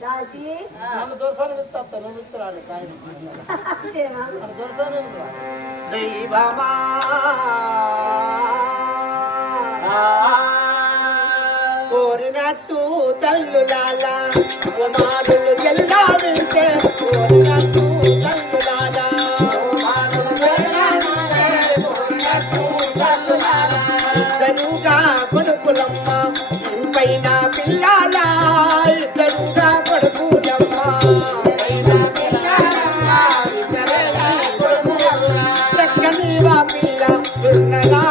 దాసి? నన్ను దొరసాను విత్తా నువ్వు విత్తరాలి దొరసాను దైవమా. కోరినట్టు తల్లులాల కుమారులు ఎల్లా ఉన్నదా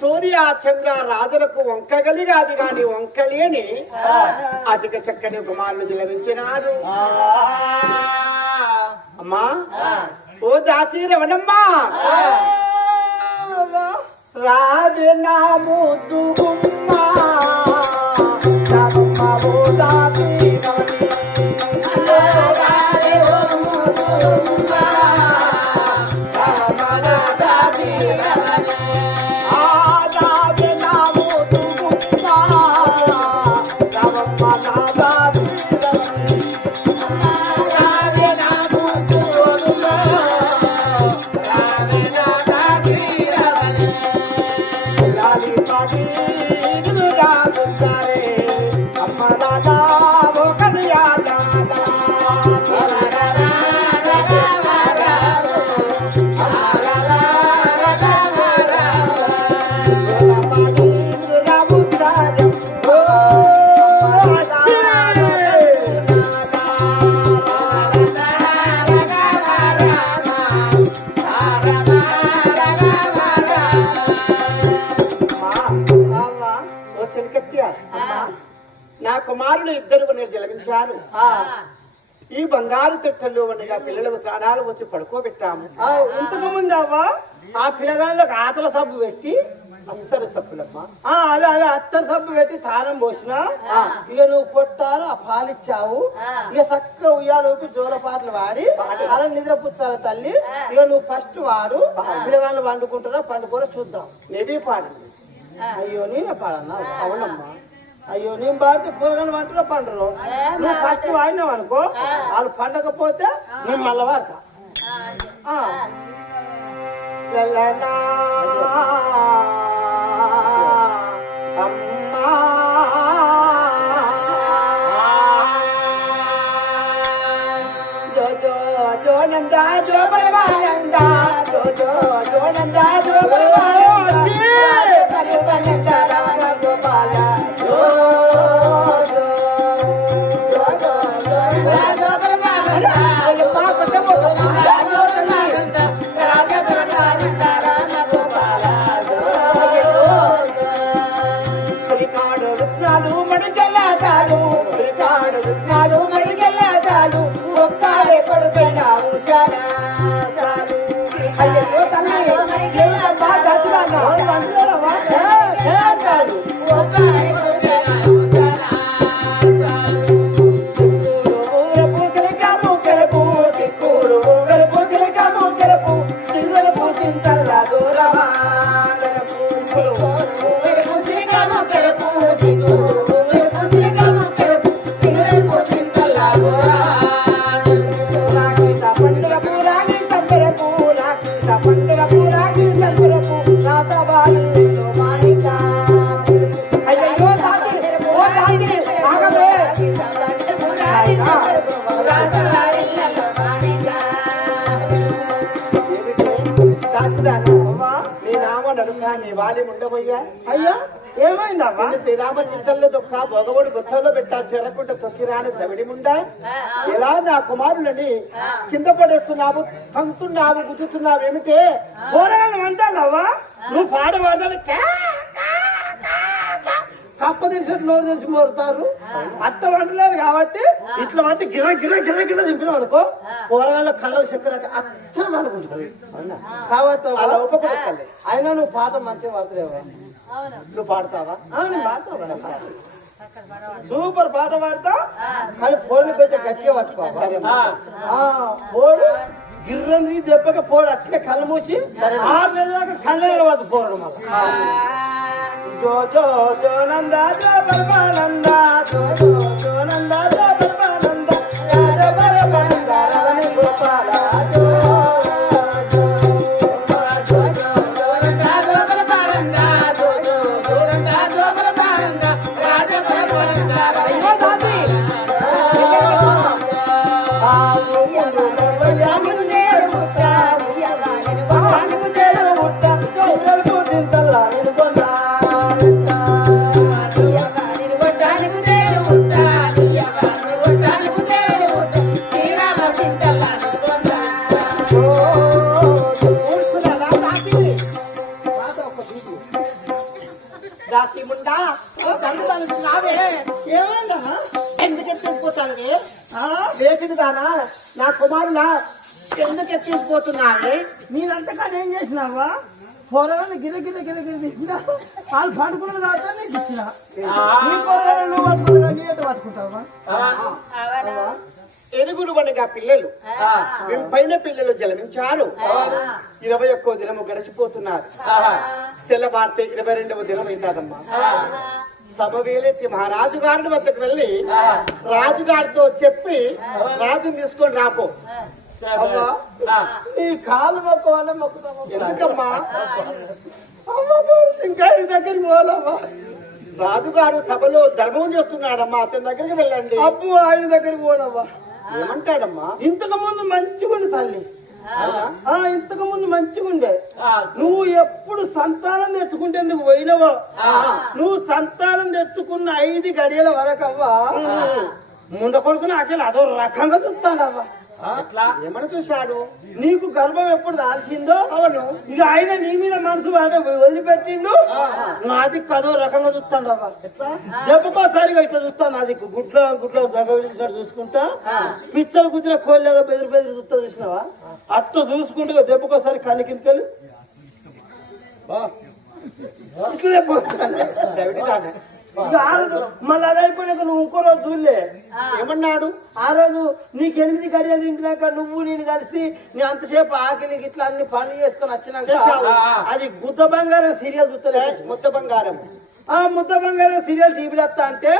సూర్య చంద్ర రాజులకు వంకగలిగాది గాని వంకలేని అధిక చక్కని కుమారులు జలవించినారు అమ్మా ఓ దాసి రవణమ్మా రాజు నా ముద్దు ఓ. జలగించాను ఈ బంగారు తిట్టలు ఉండగా పిల్లలకు ప్రాణాలు వచ్చి పడుకోబెట్టాము. ఇంతకు ముందు అవ్వ ఆ పిల్లగాళ్ళకి ఆతల సబ్బు పెట్టి తప్పులమ్మా ఆ అదే అదే అత్తర్ సబ్బు పెట్టి తాళం పోసిన. ఇక నువ్వు పొట్టారు ఆ పాలిచ్చావు ఇక చక్క ఉయ్యాలోపి జోల పాటలు వాడి అలా నిద్ర పుచ్చాల తల్లి ఇక నువ్వు ఫస్ట్ వాడు. పిల్లగాళ్ళు వండుకుంటారా పండుకోరా చూద్దాం. నేనే పాడు అయ్యో నేనే పాడన్నా. అవునమ్మా. అయ్యో నేను పాడితే పిల్లగాళ్ళు వంటలో పండరు నువ్వు ఫస్ట్ వాడినావు అనుకో వాళ్ళు పండకపోతే నేను మళ్ళా వాడతా. ఆ. లలనా అమ్మా. జో జో జో నందా జో జో జో జో నందా జో గరపు. ఓ తాతి, ఆగవే. అయ్యా ఏమైందమ్మా? శ్రీరామచంద్రుల దొక్క భగవుడు గుత్తలో పెట్టా చెరకుంట తొక్కిరాని దవిడి ముండా. ఎలా నా కుమారులని కింద పడేస్తున్నావు తంతున్నావు గుద్దుతున్నావు ఏమిటే? పోరాలు అంటావా నువ్వు పాడబడతాను కప్ప నోరు తెలిసి మోరుతారు. అట్ట వండలేరు కాబట్టి ఇట్లా వంటి గిర గిర గిర గిర దింపినాం అనుకో కూరగాయల కళ్ళ చక్కెర అచ్చం కాబట్టి అలా. అయినా నువ్వు పాట మంచిగా పాడలేవా నువ్వు పాడతావా? పాడతావు. సూపర్ పాట పాడతా. కానీ ఫోన్ పెట్టి గట్టిగా పట్టుకోవాలి పోడు గిర్రని దెబ్బకి పోడు అట్లే కళ్ళు మూసి ఆ మీద కళ్ళ పోరడు జో జో జో నందా జో పరమానంద జో జో జో జో పరమానంద జో పరమానంద రమణి గోపాల జో కుమారులా ఎందుకు ఎత్తుకుపోతున్నావే మీరంతకాలం ఏం చేసినావా? పొరగానే గిర గిర గిర గిర తిప్పినా వాళ్ళు పడుకున్న కాబట్టి నీకు ఇచ్చిన నీ పట్టుకుంటావా? ఎరుగురు వనగా పిల్లలు. పైన పిల్లలు జన్మించారు. ఇరవై ఒక్కో దినము గడిచిపోతున్నారు. తెల్లవారితే ఇరవై రెండవ దినం అయిందమ్మా సభ వేలెత్తి మహారాజు గారి వద్దకు వెళ్ళి రాజుగారితో చెప్పి రాజుని తీసుకొని రాపో. అమ్మా నీ కాలు మొక్కవాళ్ళ మొక్కుతావా ఎందుకమ్మా? అమ్మా, ఇంకా దగ్గరికి పోవాలమ్మా. రాజుగారు సభలో ధర్మం చేస్తున్నాడమ్మా అతని దగ్గరికి వెళ్ళండి. అప్పు ఆయన దగ్గరికి పోనవ్వా ఏమంటాడమ్మా? ఇంతకు ముందు మంచిగుండి తల్లి. ఇంతకు ముందు మంచిగుండే. నువ్వు ఎప్పుడు సంతానం తెచ్చుకుంటేందుకు పోయినవో? నువ్వు సంతానం తెచ్చుకున్న ఐదు గడియల వరకు అవ్వా ముండ కొడుకుని అసలు అదో రకంగా చూస్తానవ్వా ఏమని చూశాడు? నీకు గర్భం ఎప్పుడు దాల్చిందో? అవును. ఇక ఆయన నీ మీద మనసు బాగా వదిలిపెట్టిండు? నాది కదో రకంగా చూస్తాను అవ్వ. దెబ్బకోసారిగా ఇట్లా చూస్తాను నాది గుడ్ల గుడ్ల దగ్గర విడిచినట్టు చూసుకుంటా. పిచ్చలు కుదిన కోళ్ళు బెదిరి బెదిరి చూస్తా చూసినావా? అట్లా చూసుకుంటూ దెబ్బకోసారి కళ్ళు కిందకెళ్ళి. ఇట్లే మళ్ళీ అది అయిపోయినాక నువ్వు ఇంకో రోజు చూడలే. ఏమన్నాడు? ఆ రోజు నీకు ఎనిమిది గడియలు తింటున్నాక నువ్వు నేను కలిసి నీ అంతసేపు ఆకలికి ఇట్లా అన్ని పనులు చేసుకొని వచ్చినాక. అది గుద్ద బంగారం సీరియల్ చూస్తలే ముద్ద బంగారం. ఆ ముద్ద బంగారం సీరియల్ టీవీలో వస్తా అంటే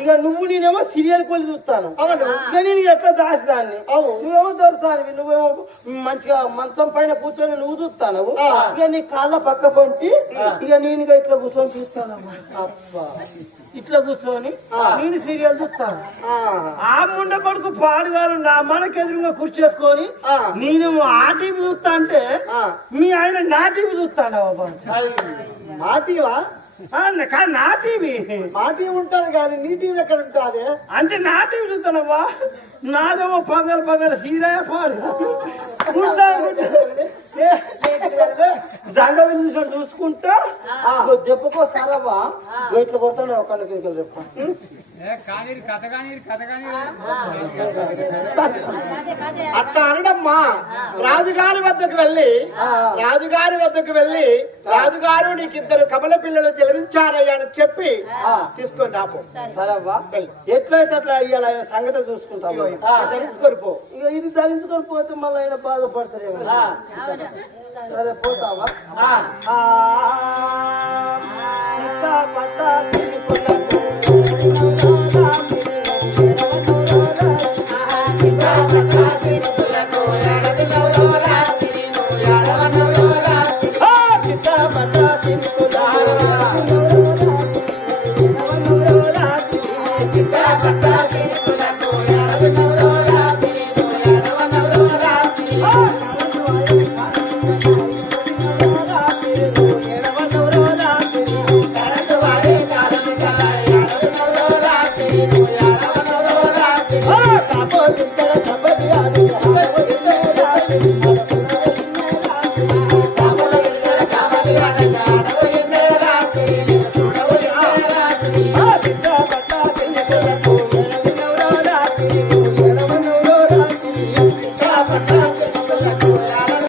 ఇక నువ్వు నేనేమో సీరియల్ కొలి చూస్తాను. అవును. ఇక నేను ఎట్లా దాచిదాన్ని నువ్వేమో దొరుకుతాను నువ్వేమో మంచిగా మంచం పైన కూర్చొని నువ్వు చూస్తాను ఇక నీ కాళ్ళ పక్క పొంటి ఇక నేను ఇక ఇట్లా కూర్చొని చూస్తాను. ఇట్లా కూర్చొని నేను సీరియల్ చూస్తాను. ఆ, ముండ కొడుకు పాడుగారు నా మనకెదురుగా కూర్చేసుకొని ఆ. నేనేమో ఆ టీవీ చూస్తా అంటే. మీ ఆయన నా టీవీ చూస్తాడు మాటివా నా టీవీ? మాటి ఉంటది కానీ నీ టీవీ ఎక్కడ ఉంటుంది? అంటే నా టీవీ చూస్తానవ్వా నాదేమో పగలు పగలు సీరాయ పాడు. జంగ విని చూసుకుంటా. ఇగో చెప్పుకో సరవ్వా ఇట్లా పోతాను ఒకళ్ళకి ఇంకలు చెప్ప అట్లా అనడమ్మా. రాజుగారి వద్దకు వెళ్ళి రాజుగారి వద్దకు వెళ్ళి రాజుగారు నీకు ఇద్దరు కమల పిల్లలు జన్మించారయ్యా అని చెప్పి తీసుకొని రాపో. ఎట్లయితే అట్లా అయ్యాలి ఆయన సంగతి చూసుకుంటాము ధరించుకొని పో. ఇక ఇది ధరించుకొని పోతే మళ్ళీ ఆయన బాధపడతారేమో. సరే పోతావా? పట్ట.